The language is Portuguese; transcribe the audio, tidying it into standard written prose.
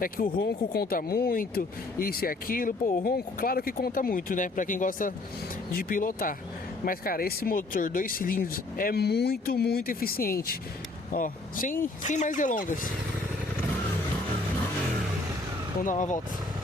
é que o ronco conta muito, isso e aquilo. Pô, o ronco, claro que conta muito, né? Pra quem gosta de pilotar. Mas, cara, esse motor 2 cilindros é muito, muito eficiente. Ó, sem mais delongas. Vamos dar uma volta.